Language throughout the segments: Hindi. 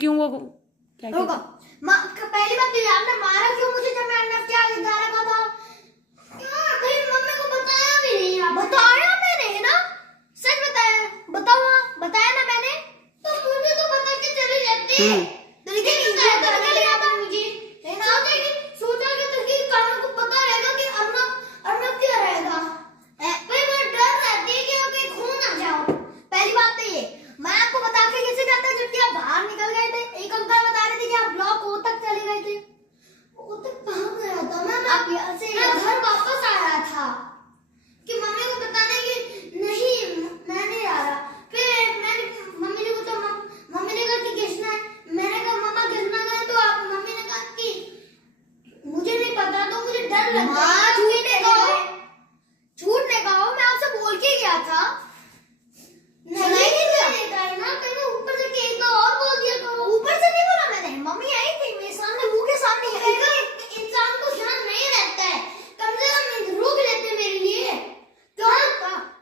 क्यों वो क्या रुको, पहली बात तो आपने मारा क्यों मुझे जब मैं अंदर क्या जा रखा था? भाई मम्मी को बताया भी नहीं। आप बताया मैंने है ना? सच बताया? बताओ, बताया ना मैंने? तो मुझे तो बता के चली जाती। तो लेकिन बताया तो निकल गया था मुझे, है ना? सोचा कि तुझे कानून को पता रहेगा कि अर्नब क्या रहेगा। भाई मैं डर रहती है कि आप कहीं खो ना जाओ। पहली बात तो ये, मैं आपको बता के कैसे जाता जबकि आप बाहर निकल गए थे। एक अंकल बता रहे थे कि आप ब्लॉक ओ तक चले गए थे। ओ तक कहाँ गया था मैं? आप यहाँ से घर वापस आ रहा था कि मम्मी को बताने कि नहीं मैं नहीं आ रहा। फिर मैंने मम्मी ने पूछा, मम्मी ने कहा कि कृष्णा है। मैंने कहा मम्मा कृष्णा गए तो आप मम्मी ने कहा कि मुझे नहीं पता, तो मुझे डर लगता है। झूठ नहीं कहो, मैं आपसे बोल के गया था। ऊपर से एक बार और बोल दिया करो। ऊपर से नहीं बोला मैंने, मम्मी आई थी मेरे सामने, मुंह के सामने। इंसान को ध्यान नहीं रहता है, कम से कम रोक लेते मेरे लिए। क्यों?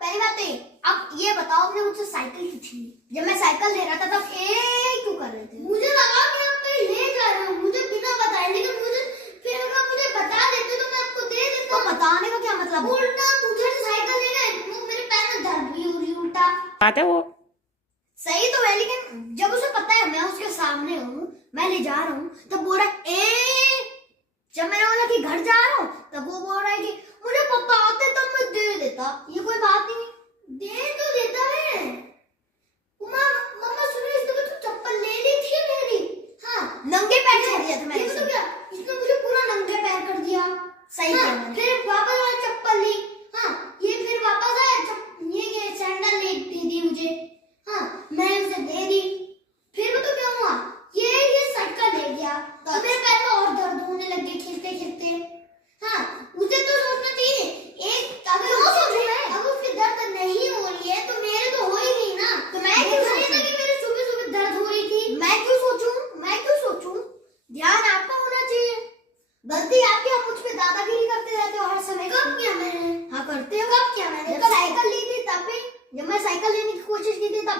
पहली बात है, अब ये बताओ आपने मुझसे साइकिल की थी, जब मैं साइकिल ले रहा था तब क्यों कर रहे थे? मुझे लगा कि आप कहीं ले जा रहे हो मुझे बिना बताए, लेकिन मुझे फिर अगर मुझे बता देते तो मैं आपको दे देता। तो बताने का क्या मतलब? उल्टा मुझे साइकिल ले गए, मेरे पैर में दर्द भी हो रही उल्टा। बात है वो सही तो है, लेकिन जब उसे पता है मैं उसके सामने हूँ, मैं ले जा रहा हूँ, तब बोल रहा है जब मैंने बोला कि घर जा रहा हूँ तब वो बोल रहा है कि मुझे पता होते तो मैं दे देता। ये कोई बात नहीं, दे तो देता है। मम्मा सुनो, इसने तो चप्पल ले ली थी मेरी। हाँ, नंगे पैर छोड़ दिया था मैंने। तो क्या इसने मुझे पूरा नंगे पैर कर दिया। सही है। फिर वापस वाला चप्पल ली। हाँ, ये फिर वापस आया, ये सैंडल ले दी मुझे। हाँ, मैंने उसे दे दी। फिर वो तो क्या हुआ, ये साइकिल ले गया तो मेरे पैर में और दर्द होने लग गए खिलते खिलते। हाँ, मुझे तो सोचना चाहिए एक, अगर उसकी दर्द नहीं हो रही है तो मेरे तो हो ही गई ना। तो मैं क्यों सोचूं कि मेरे सुबह सुबह दर्द हो रही थी? मैं क्यों सोचूं? ध्यान आपका होना चाहिए। गलती आपकी, आप मुझ पे दादागिरी करते रहते हो हर समय। कब किया मैंने? हाँ करते हो। कब किया मैंने? जब साइकिल ली थी तब भी, जब मैं साइकिल लेने की कोशिश की थी तब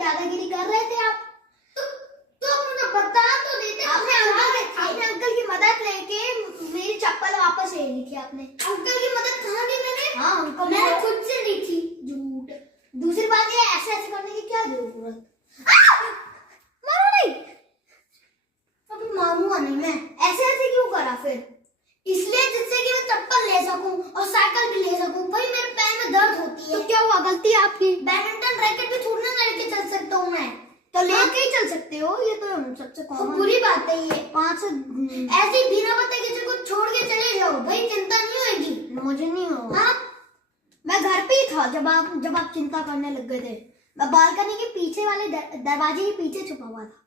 दादागिरी कर रहे थे आप। तो मुझे बता तो देते। आपने अंकल की मदद लेके मेरी चप्पल वापस ले ली थी। आपने अंकल की मदद कहाँ दी मैंने? हाँ, अंकल मैंने खुद से ली थी। झूठ। दूसरी बात ये, ऐसे करने की क्या जरूरत? मारो नहीं, अभी मारूंगा नहीं मैं। ऐसे क्यों करा फिर? इसलिए जिससे कि मैं चप्पल ले सकूं और साइकिल भी ले सकूं। भाई मेरे पैर में दर्द होती है। तो क्या हुआ, गलती आपकी। बैडमिंटन रैकेट भी थोड़ी ना लेके चल सकता हूँ मैं। तो लेके ही चल सकते हो, ये तो सबसे कॉमन बुरी बात है। ये 5 ऐसे बिना बताए किसी को छोड़ के चले जाओ, भाई चिंता नहीं होगी। मुझे नहीं हो। हाँ, मैं घर पे ही था जब आप चिंता करने लग गए थे। मैं बालकनी के पीछे वाले दरवाजे के पीछे छुपा हुआ था।